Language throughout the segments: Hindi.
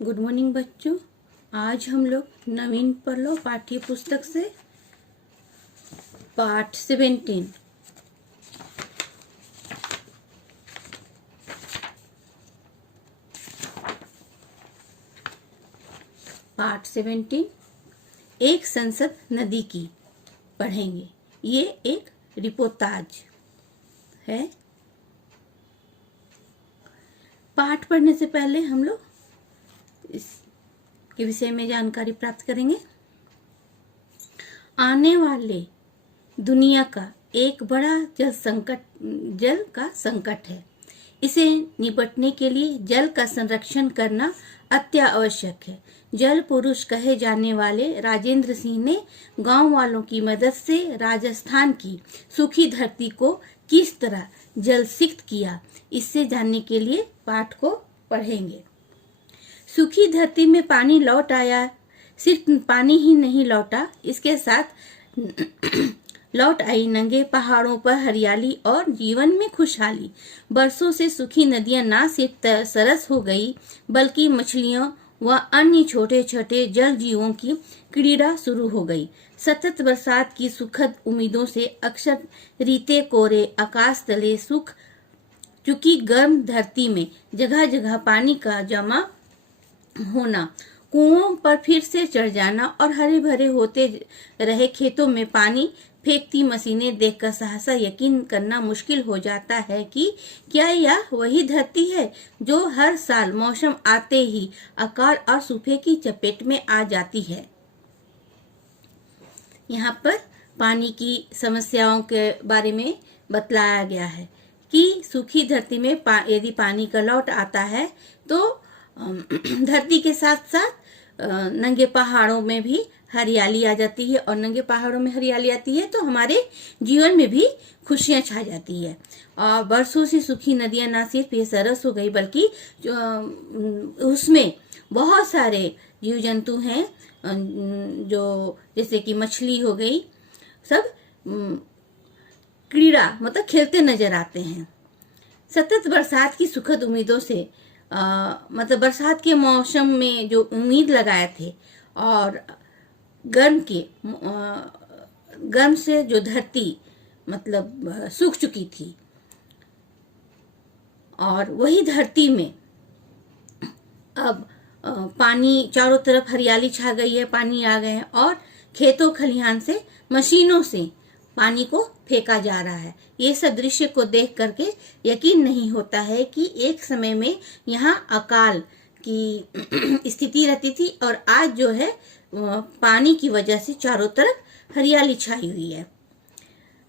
गुड मॉर्निंग बच्चों। आज हम लोग नवीन पढ़लो पाठ्य पुस्तक से पाठ 17 एक संसद नदी की पढ़ेंगे। ये एक रिपोर्टाज है। पाठ पढ़ने से पहले हम लोग इसके विषय में जानकारी प्राप्त करेंगे। आने वाले दुनिया का एक बड़ा जल का संकट है। इसे निपटने के लिए जल का संरक्षण करना अत्यावश्यक है। जल पुरुष कहे जाने वाले राजेंद्र सिंह ने गांव वालों की मदद से राजस्थान की सूखी धरती को किस तरह जल सिक्त किया, इससे जानने के लिए पाठ को पढ़ेंगे। सूखी धरती में पानी लौट आया। सिर्फ पानी ही नहीं लौटा, इसके साथ लौट आई नंगे पहाड़ों पर हरियाली और जीवन में खुशहाली। बरसों से सूखी नदियां ना सिर्फ सरस हो गई, बल्कि मछलियों व अन्य छोटे छोटे जल जीवों की क्रीड़ा शुरू हो गई। सतत बरसात की सुखद उम्मीदों से अक्सर रीते कोरे आकाश तले सूख चुकी गर्म धरती में जगह जगह पानी का जमा होना, कुओं पर फिर से चढ़ जाना और हरे भरे होते रहे खेतों में पानी फेंकती मशीनें देखकर सहसा यकीन करना मुश्किल हो जाता है कि क्या यह वही धरती है जो हर साल मौसम आते ही अकाल और सूखे की चपेट में आ जाती है। यहाँ पर पानी की समस्याओं के बारे में बतलाया गया है कि सूखी धरती में यदि पानी का लौट आता है तो धरती के साथ साथ नंगे पहाड़ों में भी हरियाली आ जाती है, और नंगे पहाड़ों में हरियाली आती है तो हमारे जीवन में भी खुशियां छा जाती है। और बरसों से सूखी नदियां ना सिर्फ ये सरस हो गई, बल्कि उसमें बहुत सारे जीव जंतु हैं जो जैसे कि मछली हो गई, सब क्रीड़ा मतलब खेलते नजर आते हैं। सतत बरसात की सुखद उम्मीदों से मतलब बरसात के मौसम में जो उम्मीद लगाए थे, और गर्म से जो धरती मतलब सूख चुकी थी, और वही धरती में अब पानी चारों तरफ हरियाली छा गई है, पानी आ गए हैं और खेतों खलिहान से मशीनों से पानी को फेंका जा रहा है। ये सब दृश्य को देख करके यकीन नहीं होता है कि एक समय में यहाँ अकाल की स्थिति रहती थी, और आज जो है पानी की वजह से चारों तरफ हरियाली छाई हुई है।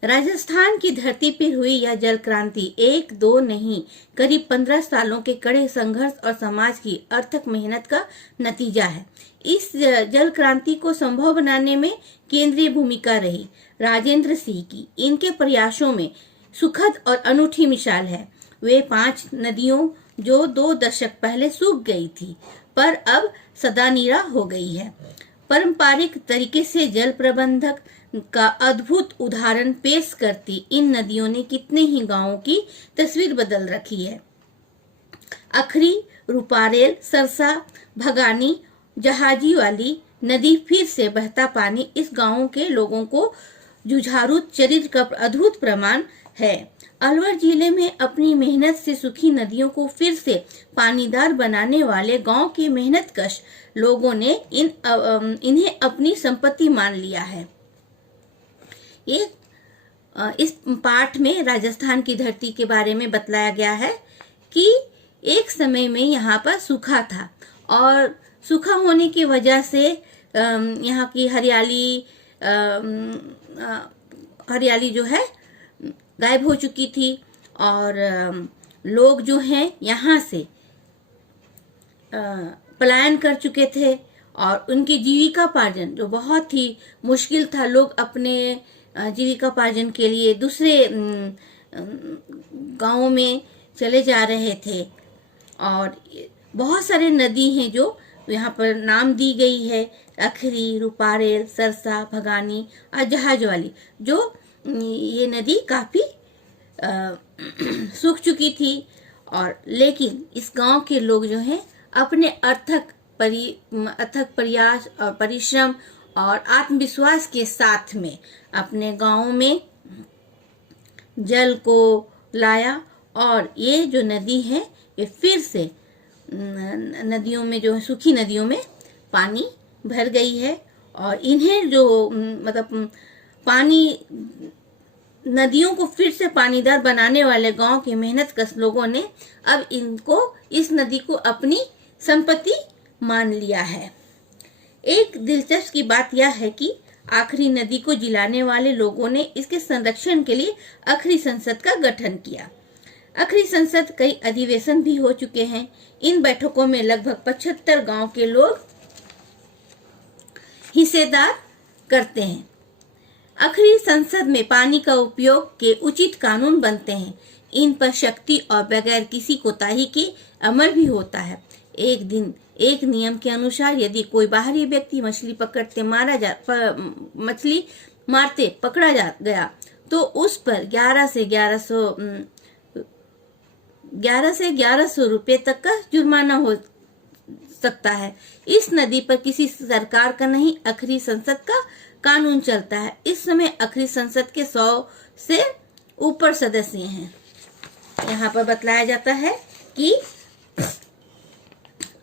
राजस्थान की धरती पर हुई यह जल क्रांति एक दो नहीं, करीब 15 सालों के कड़े संघर्ष और समाज की अथक मेहनत का नतीजा है। इस जल क्रांति को संभव बनाने में केंद्रीय भूमिका रही राजेंद्र सिंह की। इनके प्रयासों में सुखद और अनूठी मिसाल है वे 5 नदियों जो 2 दशक पहले सूख गई थी पर अब सदानीरा हो गई है। पारंपरिक तरीके से जल प्रबंधक का अद्भुत उदाहरण पेश करती इन नदियों ने कितने ही गांवों की तस्वीर बदल रखी है। अखरी, रूपारेल, सरसा, भगानी, जहाजी वाली नदी फिर से बहता पानी इस गांवों के लोगों को जुझारू चरित्र का अद्भुत प्रमाण है। अलवर जिले में अपनी मेहनत से सूखी नदियों को फिर से पानीदार बनाने वाले गांव के मेहनतकश लोगों ने इन्हें अपनी संपत्ति मान लिया है। इस पाठ में राजस्थान की धरती के बारे में बतलाया गया है कि एक समय में यहाँ पर सूखा था, और सूखा होने की वजह से यहाँ की हरियाली जो है गायब हो चुकी थी, और लोग जो हैं यहाँ से पलायन कर चुके थे, और उनकी जीविकापार्जन जो बहुत ही मुश्किल था, लोग अपने जीविकापार्जन के लिए दूसरे गांवों में चले जा रहे थे। और बहुत सारे नदी हैं जो यहाँ पर नाम दी गई है, अखरी, रूपारेल, सरसा, भगानी और जहाज वाली, जो ये नदी काफी सूख चुकी थी, और लेकिन इस गांव के लोग जो हैं अपने अथक प्रयास और परिश्रम और आत्मविश्वास के साथ में अपने गांव में जल को लाया और ये जो नदी है ये फिर से नदियों में जो सूखी नदियों में पानी भर गई है। और इन्हें जो मतलब पानी नदियों को फिर से पानीदार बनाने वाले गांव के मेहनतकश लोगों ने अब इस नदी को अपनी संपत्ति मान लिया है। एक दिलचस्प की बात यह है कि आखिरी नदी को जिलाने वाले लोगों ने इसके संरक्षण के लिए आखिरी संसद का गठन किया। आखिरी संसद कई अधिवेशन भी हो चुके हैं। इन बैठकों में लगभग 75 गांव के लोग हिस्सेदार करते हैं। आखिरी संसद में पानी का उपयोग के उचित कानून बनते हैं। इन पर शक्ति और बगैर किसी कोताही के अमल भी होता है। एक दिन एक नियम के अनुसार यदि कोई बाहरी व्यक्ति मछली मारते पकड़ा गया तो उस पर 11 से 1100 रुपए तक का जुर्माना हो सकता है। इस नदी पर किसी सरकार का नहीं, आखिरी संसद का कानून चलता है। इस समय आखिरी संसद के 100 से ऊपर सदस्य हैं। यहाँ पर बतलाया जाता है कि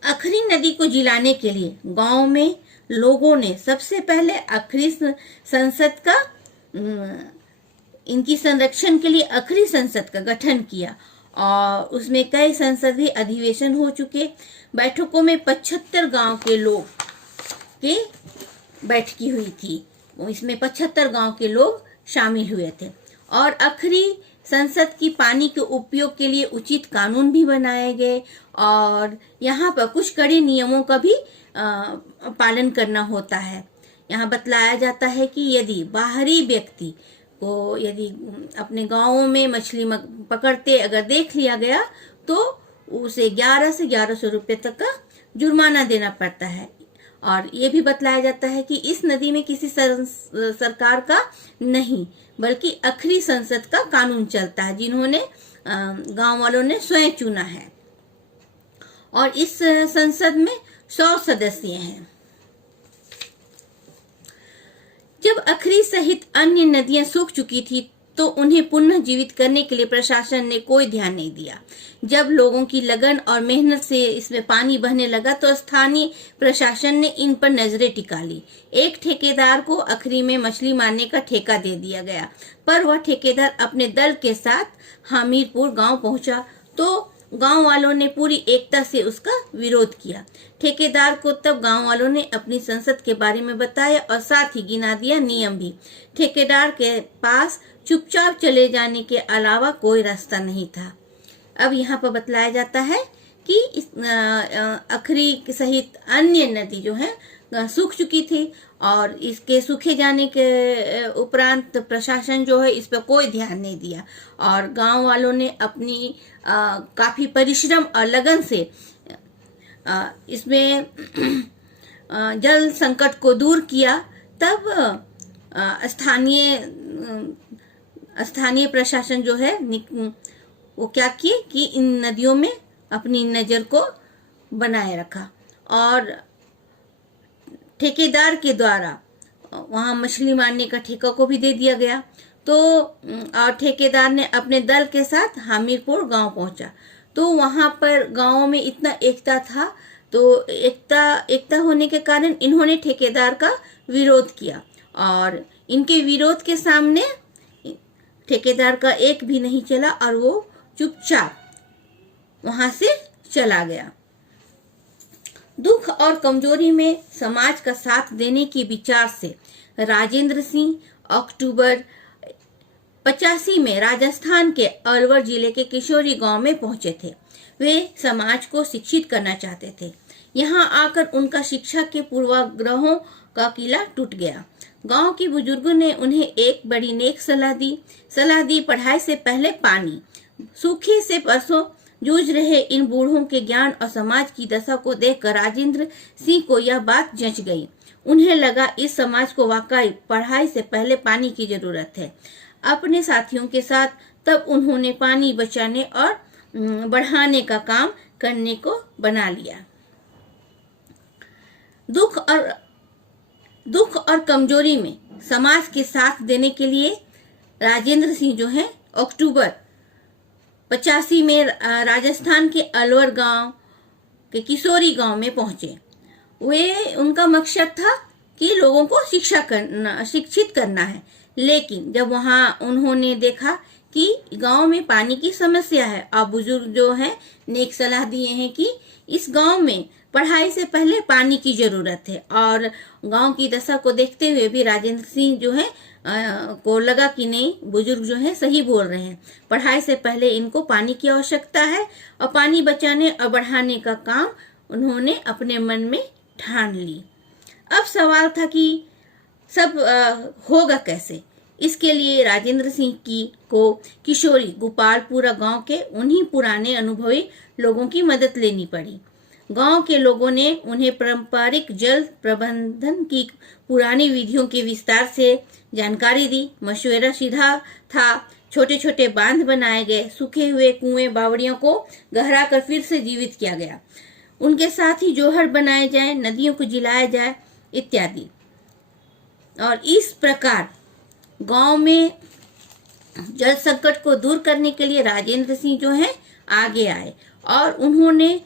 आखिरी नदी को जिलाने के लिए गांव में लोगों ने सबसे पहले आखिरी संसद का इनकी संरक्षण के लिए आखिरी संसद का गठन किया और उसमें कई संसदीय अधिवेशन हो चुके। बैठकों में 75 गांव के लोग के बैठकी हुई थी। इसमें 75 गांव के लोग शामिल हुए थे और आखिरी संसद की पानी के उपयोग के लिए उचित कानून भी बनाए गए और यहाँ पर कुछ कड़े नियमों का भी पालन करना होता है। यहाँ बतलाया जाता है कि यदि बाहरी व्यक्ति को यदि अपने गांवों में मछली पकड़ते अगर देख लिया गया तो उसे 11 से 1100 रुपए तक का जुर्माना देना पड़ता है। और ये भी बतलाया जाता है कि इस नदी में किसी सरकार का नहीं बल्कि आखिरी संसद का कानून चलता है, जिन्होंने गांव वालों ने स्वयं चुना है। और इस संसद में 100 सदस्य हैं। जब आखिरी सहित अन्य नदियां सूख चुकी थी तो उन्हें पुनः जीवित करने के लिए प्रशासन ने कोई ध्यान नहीं दिया। जब लोगों की लगन और मेहनत से इसमें पानी बहने लगा तो स्थानीय प्रशासन ने इन पर नजरें टिका ली। एक ठेकेदार को आखिरी में मछली मारने का ठेका दे दिया गया, पर वह ठेकेदार अपने दल के साथ हमीरपुर गांव पहुंचा तो गांव वालों ने पूरी एकता से उसका विरोध किया। ठेकेदार को तब गांव वालों ने अपनी संसद के बारे में बताया और साथ ही गिना दिया नियम भी। ठेकेदार के पास चुपचाप चले जाने के अलावा कोई रास्ता नहीं था। अब यहाँ पर बतलाया जाता है कि आखिरी सहित अन्य नदी जो है सूख चुकी थी और इसके सूखे जाने के उपरांत प्रशासन जो है इस पर कोई ध्यान नहीं दिया और गांव वालों ने अपनी काफी परिश्रम और लगन से इसमें जल संकट को दूर किया। तब स्थानीय प्रशासन जो है वो क्या किए कि इन नदियों में अपनी नजर को बनाए रखा और ठेकेदार के द्वारा वहां मछली मारने का ठेका को भी दे दिया गया। तो और ठेकेदार ने अपने दल के साथ हमीरपुर गांव पहुंचा तो वहां पर गांव में इतना एकता था तो एकता होने के कारण इन्होंने ठेकेदार का विरोध किया और इनके विरोध के सामने ठेकेदार का एक भी नहीं चला और वो चुपचाप वहां से चला गया। दुख और कमजोरी में समाज का साथ देने के विचार से राजेंद्र सिंह अक्टूबर 85 में राजस्थान के अलवर जिले के किशोरी गांव में पहुंचे थे। वे समाज को शिक्षित करना चाहते थे। यहाँ आकर उनका शिक्षा के पूर्वाग्रहों का किला टूट गया। गांव के बुजुर्गों ने उन्हें एक बड़ी नेक सलाह दी पढ़ाई से पहले पानी। सूखे से बरसों जूझ रहे इन बूढ़ों के ज्ञान और समाज की दशा को देखकर राजेंद्र सिंह को यह बात जंच गई। उन्हें लगा इस समाज को वाकई पढ़ाई से पहले पानी की जरूरत है। अपने साथियों के साथ तब उन्होंने पानी बचाने और बढ़ाने का काम करने को बना लिया। दुख और कमजोरी में समाज के साथ देने के लिए राजेंद्र सिंह जो है अक्टूबर 85 में राजस्थान के अलवर गांव के किशोरी गांव में पहुंचे। उनका मकसद था कि लोगों को शिक्षित करना है, लेकिन जब वहां उन्होंने देखा कि गांव में पानी की समस्या है और बुजुर्ग जो है नेक सलाह दिए हैं कि इस गांव में पढ़ाई से पहले पानी की जरूरत है, और गांव की दशा को देखते हुए भी राजेंद्र सिंह जो है को लगा कि नहीं, बुजुर्ग जो है सही बोल रहे हैं, पढ़ाई से पहले इनको पानी की आवश्यकता है, और पानी बचाने और बढ़ाने का काम उन्होंने अपने मन में ठान ली। अब सवाल था कि सब होगा कैसे। इसके लिए राजेंद्र सिंह को किशोरी गोपालपुरा गांव के उन्हीं पुराने अनुभवी लोगों की मदद लेनी पड़ी। गांव के लोगों ने उन्हें पारंपरिक जल प्रबंधन की पुरानी विधियों के विस्तार से जानकारी दी। मशवरा सीधा था, छोटे छोटे बांध बनाए गए, सूखे हुए कुएं बावड़ियों को गहरा कर फिर से जीवित किया गया, उनके साथ ही जोहर बनाए जाए, नदियों को जिलाया जाए इत्यादि। और इस प्रकार गांव में जल संकट को दूर करने के लिए राजेंद्र सिंह जो है आगे आए, और उन्होंने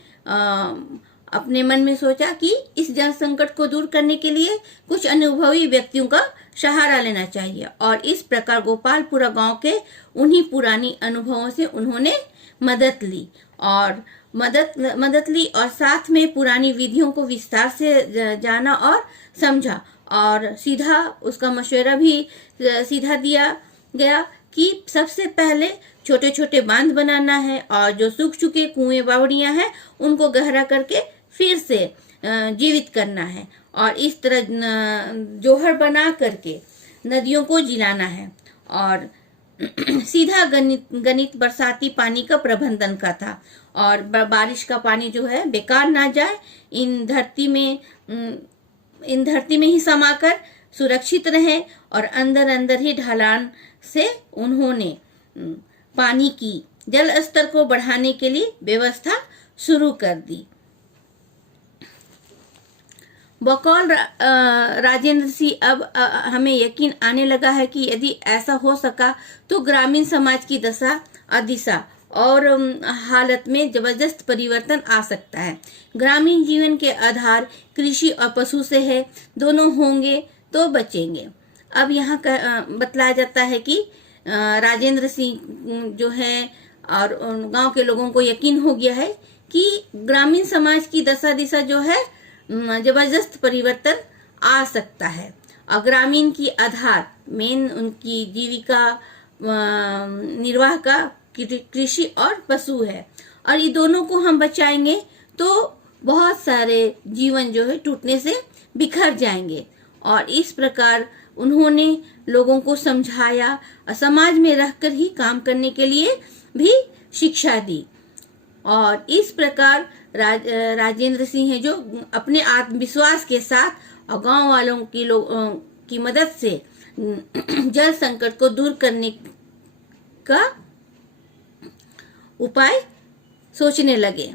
अपने मन में सोचा कि इस जल संकट को दूर करने के लिए कुछ अनुभवी व्यक्तियों का सहारा लेना चाहिए, और इस प्रकार गोपालपुरा गांव के उन्हीं पुरानी अनुभवों से उन्होंने मदद ली और साथ में पुरानी विधियों को विस्तार से जाना और समझा, और सीधा उसका मशवरा भी सीधा दिया गया कि सबसे पहले छोटे छोटे बांध बनाना है, और जो सूख चुके कुएं बावड़ियां हैं उनको गहरा करके फिर से जीवित करना है, और इस तरह जोहर बना करके नदियों को जिलाना है। और सीधा गणित बरसाती पानी का प्रबंधन का था, और बारिश का पानी जो है बेकार ना जाए, इन धरती में ही समाकर सुरक्षित रहे, और अंदर अंदर ही ढलान से उन्होंने पानी की जल स्तर को बढ़ाने के लिए व्यवस्था शुरू कर दी। बकौल राजेंद्र सिंह अब हमें यकीन आने लगा है कि यदि ऐसा हो सका तो ग्रामीण समाज की दशा और दिशा और हालत में जबरदस्त परिवर्तन आ सकता है। ग्रामीण जीवन के आधार कृषि और पशु से है, दोनों होंगे तो बचेंगे। अब यहाँ बतलाया जाता है कि राजेंद्र सिंह जो है और गांव के लोगों को यकीन हो गया है कि ग्रामीण समाज की दशा दिशा जो है जबरदस्त परिवर्तन आ सकता है, और ग्रामीण की आधार मेन उनकी जीविका निर्वाह का कृषि और पशु है, और ये दोनों को हम बचाएंगे तो बहुत सारे जीवन जो है टूटने से बिखर जाएंगे। और इस प्रकार उन्होंने लोगों को समझाया और समाज में रहकर ही काम करने के लिए भी शिक्षा दी। और इस प्रकार राजेंद्र सिंह है जो अपने आत्मविश्वास के साथ और गांव वालों की मदद से जल संकट को दूर करने का उपाय सोचने लगे।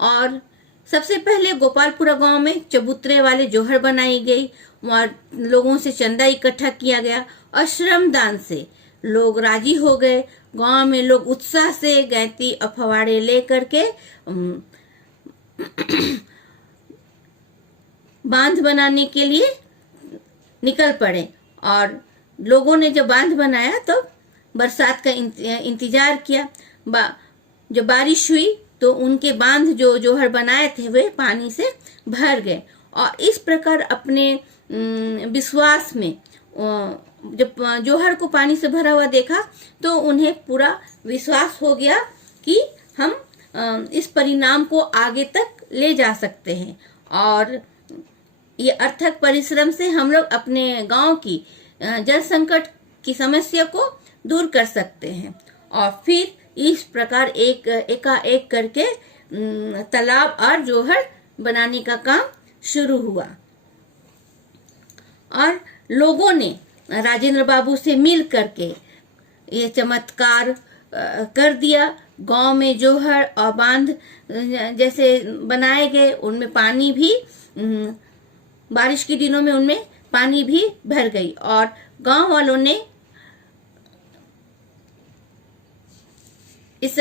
और सबसे पहले गोपालपुरा गांव में चबूतरे वाले जोहर बनाई गई, वहां लोगों से चंदा इकट्ठा किया गया और श्रमदान से लोग राजी हो गए। गांव में लोग उत्साह से गैती और फवाड़े लेकर के बांध बनाने के लिए निकल पड़े, और लोगों ने जब बांध बनाया तो बरसात का इंतजार किया। जब बारिश हुई तो उनके बांध जो जोहर बनाए थे वे पानी से भर गए, और इस प्रकार अपने विश्वास में जब जोहर को पानी से भरा हुआ देखा तो उन्हें पूरा विश्वास हो गया कि हम इस परिणाम को आगे तक ले जा सकते हैं, और ये अथक परिश्रम से हम लोग अपने गांव की जल संकट की समस्या को दूर कर सकते हैं। और फिर इस प्रकार एक करके तालाब और जोहर बनाने का काम शुरू हुआ, और लोगों ने राजेंद्र बाबू से मिल करके ये चमत्कार कर दिया। गांव में जोहर और बांध जैसे बनाए गए, उनमें पानी भी बारिश के दिनों में उनमें पानी भी भर गई और गांव वालों ने इस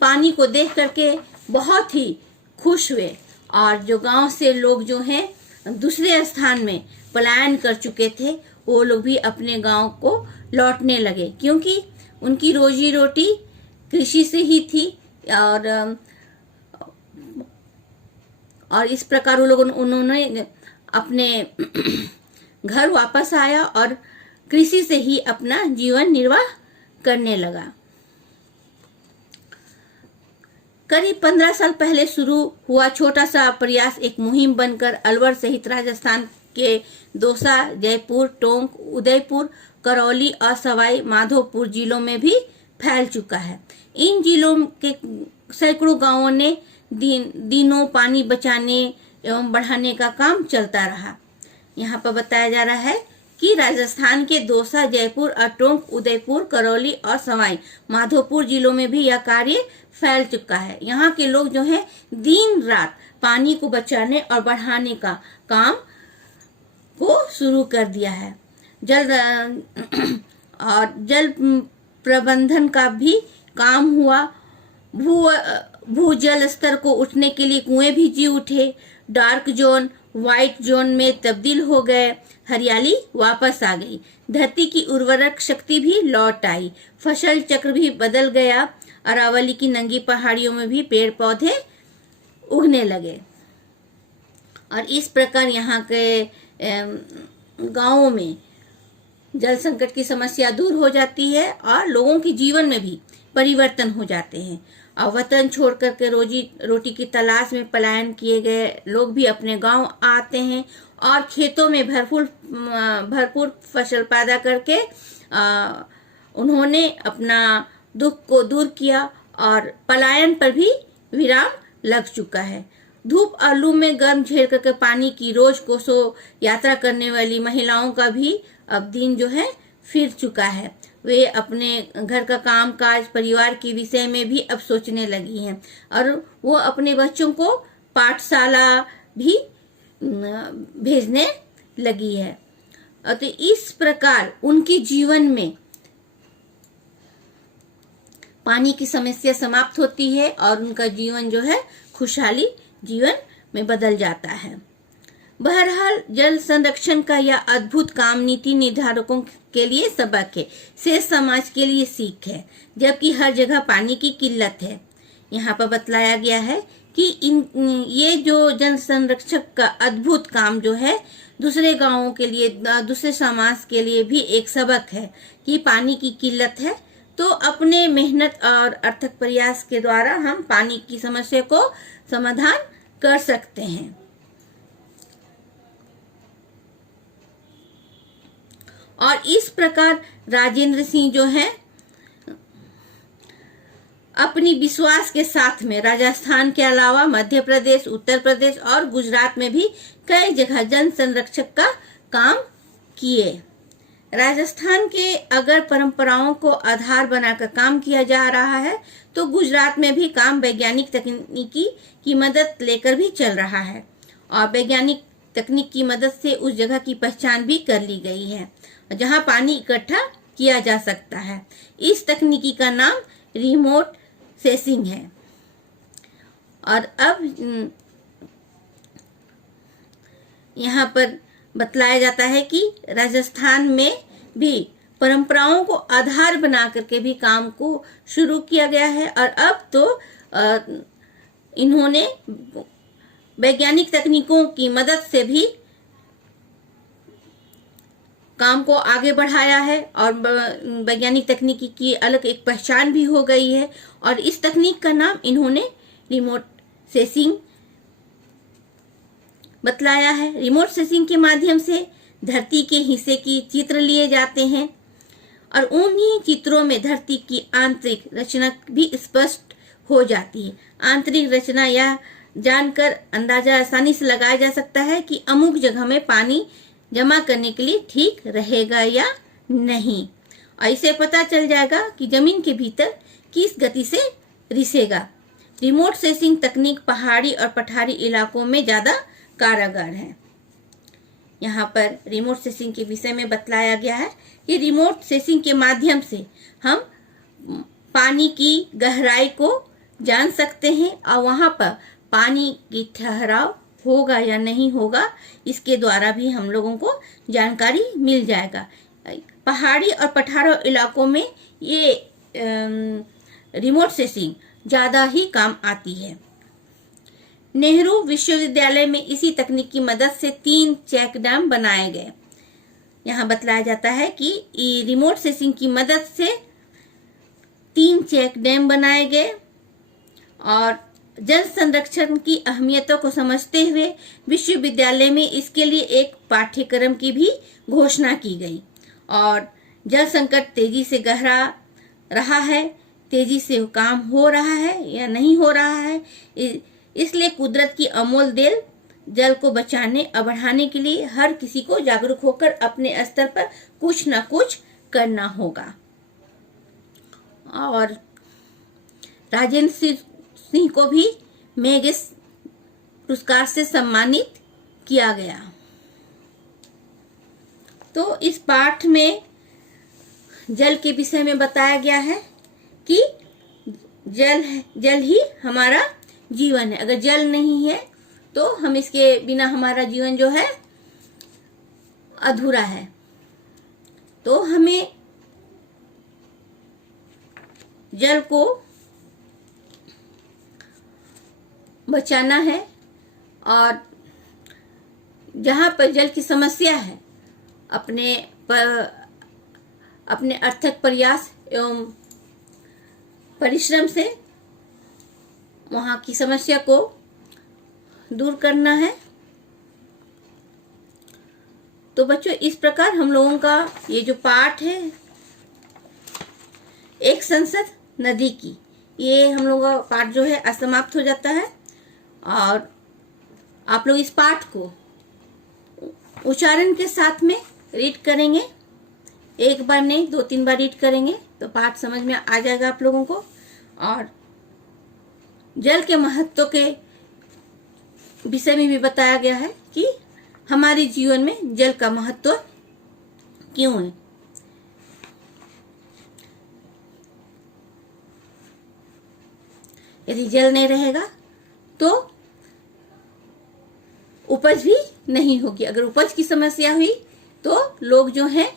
पानी को देख करके बहुत ही खुश हुए और जो गांव से लोग जो हैं दूसरे स्थान में पलायन कर चुके थे वो लोग भी अपने गांव को लौटने लगे, क्योंकि उनकी रोजी रोटी कृषि से ही थी और इस प्रकार वो लोग उन्होंने अपने घर वापस आया और कृषि से ही अपना जीवन निर्वाह करने लगा। करीब 15 साल पहले शुरू हुआ छोटा सा प्रयास एक मुहिम बनकर अलवर सहित राजस्थान के दौसा, जयपुर, टोंक, उदयपुर, करौली और सवाई माधोपुर जिलों में भी फैल चुका है। इन जिलों के सैकड़ों गांवों ने दिनों पानी बचाने एवं बढ़ाने का काम चलता रहा। यहाँ पर बताया जा रहा है कि राजस्थान के दौसा, जयपुर और टोंक, उदयपुर, करौली और सवाई माधोपुर जिलों में भी यह कार्य फैल चुका है। यहाँ के लोग जो है दिन रात पानी को बचाने और बढ़ाने का काम को शुरू कर दिया है। जल प्रबंधन का भी काम हुआ। भूजल स्तर को उठने के लिए कुएं भी जी उठे। डार्क जोन व्हाइट जोन में तब्दील हो गए। हरियाली वापस आ गई। धरती की उर्वरक शक्ति भी लौट आई। फसल चक्र भी बदल गया। अरावली की नंगी पहाड़ियों में भी पेड़ पौधे उगने लगे और इस प्रकार यहाँ के गांवों में जल संकट की समस्या दूर हो जाती है और लोगों के जीवन में भी परिवर्तन हो जाते हैं। और वतन छोड़ करके रोजी रोटी की तलाश में पलायन किए गए लोग भी अपने गांव आते हैं और खेतों में भरपूर फसल पैदा करके उन्होंने अपना दुख को दूर किया और पलायन पर भी विराम लग चुका है। धूप और लू में गर्म झेल करके पानी की रोज कोसों यात्रा करने वाली महिलाओं का भी अब दिन जो है फिर चुका है। वे अपने घर का काम काज परिवार के विषय में भी अब सोचने लगी हैं और वो अपने बच्चों को पाठशाला भी भेजने लगी है। तो इस प्रकार उनके जीवन में पानी की समस्या समाप्त होती है और उनका जीवन जो है खुशहाली जीवन में बदल जाता है। बहरहाल जल संरक्षण का यह अद्भुत काम नीति निर्धारकों के लिए सबक है, शेष समाज के लिए सीख है, जबकि हर जगह पानी की किल्लत है। यहाँ पर बतलाया गया है कि ये जो जल संरक्षक का अद्भुत काम जो है दूसरे गांवों के लिए, दूसरे समाज के लिए भी एक सबक है कि पानी की किल्लत है, तो अपने मेहनत और अथक प्रयास के द्वारा हम पानी की समस्या को समाधान कर सकते हैं। और इस प्रकार राजेंद्र सिंह जो है अपनी विश्वास के साथ में राजस्थान के अलावा मध्य प्रदेश, उत्तर प्रदेश और गुजरात में भी कई जगह जल संरक्षक का काम किए। राजस्थान के अगर परंपराओं को आधार बनाकर काम किया जा रहा है तो गुजरात में भी काम वैज्ञानिक तकनीकी की मदद लेकर भी चल रहा है और वैज्ञानिक तकनीक की मदद से उस जगह की पहचान भी कर ली गई है जहां पानी इकट्ठा किया जा सकता है। इस तकनीकी का नाम रिमोट सेंसिंग है। और अब यहाँ पर बतलाया जाता है कि राजस्थान में भी परंपराओं को आधार बना करके भी काम को शुरू किया गया है और अब तो इन्होंने वैज्ञानिक तकनीकों की मदद से भी काम को आगे बढ़ाया है और वैज्ञानिक तकनीकी की अलग एक पहचान भी हो गई है और इस तकनीक का नाम इन्होंने रिमोट सेंसिंग बतलाया है। रिमोट सेंसिंग के माध्यम से धरती के हिस्से की चित्र लिए जाते हैं और उन्हीं चित्रों में धरती की आंतरिक रचना भी स्पष्ट हो जाती है। आंतरिक रचना यह जानकर अंदाजा आसानी से लगाया जा सकता है कि अमुक जगह में पानी जमा करने के लिए ठीक रहेगा या नहीं। ऐसे पता चल जाएगा कि जमीन के भीतर किस गति से रिसेगा। रिमोट सेंसिंग तकनीक पहाड़ी और पठारी इलाकों में ज्यादा कारगर है। यहाँ पर रिमोट सेंसिंग के विषय में बतलाया गया है कि रिमोट सेंसिंग के माध्यम से हम पानी की गहराई को जान सकते हैं और वहाँ पर पानी की ठहराव होगा या नहीं होगा, इसके द्वारा भी हम लोगों को जानकारी मिल जाएगा। पहाड़ी और पठारों इलाकों में ये रिमोट सेंसिंग ज़्यादा ही काम आती है। नेहरू विश्वविद्यालय में इसी तकनीक की मदद से 3 चेक डैम बनाए गए। यहाँ बतलाया जाता है कि रिमोट सेंसिंग की मदद से 3 चेक डैम बनाए गए और जल संरक्षण की अहमियतों को समझते हुए विश्वविद्यालय में इसके लिए एक पाठ्यक्रम की भी घोषणा की गई। और जल संकट तेजी से गहरा रहा है, तेजी से काम हो रहा है या नहीं हो रहा है, इसलिए कुदरत की अमूल्य देन जल को बचाने और बढ़ाने के लिए हर किसी को जागरूक होकर अपने स्तर पर कुछ न कुछ करना होगा। और राजेंद्र सिंह को भी मैगेस पुरस्कार से सम्मानित किया गया। तो इस पाठ में जल के विषय में बताया गया है कि जल ही हमारा जीवन है। अगर जल नहीं है तो हम इसके बिना हमारा जीवन जो है अधूरा है। तो हमें जल को बचाना है और जहाँ पर जल की समस्या है अपने अथक प्रयास एवं परिश्रम से वहाँ की समस्या को दूर करना है। तो बच्चों, इस प्रकार हम लोगों का ये जो पाठ है एक संसद नदी की, ये हम लोगों का पाठ जो है असमाप्त हो जाता है। और आप लोग इस पाठ को उच्चारण के साथ में रीड करेंगे, एक बार नहीं 2-3 बार रीड करेंगे तो पाठ समझ में आ जाएगा आप लोगों को। और जल के महत्व के विषय में भी बताया गया है कि हमारे जीवन में जल का महत्व क्यों है। यदि जल नहीं रहेगा तो उपज भी नहीं होगी। अगर उपज की समस्या हुई तो लोग जो हैं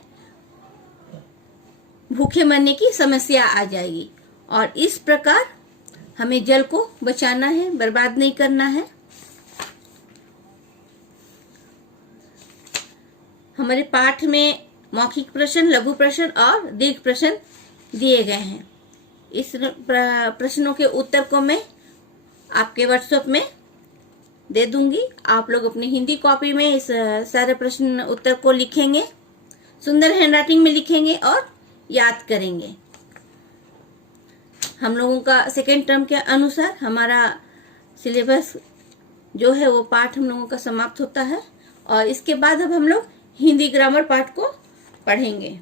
भूखे मरने की समस्या आ जाएगी। और इस प्रकार हमें जल को बचाना है, बर्बाद नहीं करना है। हमारे पाठ में मौखिक प्रश्न, लघु प्रश्न और दीर्घ प्रश्न दिए गए हैं। इस प्रश्नों के उत्तर को मैं आपके व्हाट्सएप में दे दूंगी। आप लोग अपनी हिंदी कॉपी में इस सारे प्रश्न उत्तर को लिखेंगे, सुंदर हैंडराइटिंग में लिखेंगे और याद करेंगे। हम लोगों का सेकेंड टर्म के अनुसार हमारा सिलेबस जो है वो पाठ हम लोगों का समाप्त होता है और इसके बाद अब हम लोग हिंदी ग्रामर पाठ को पढ़ेंगे।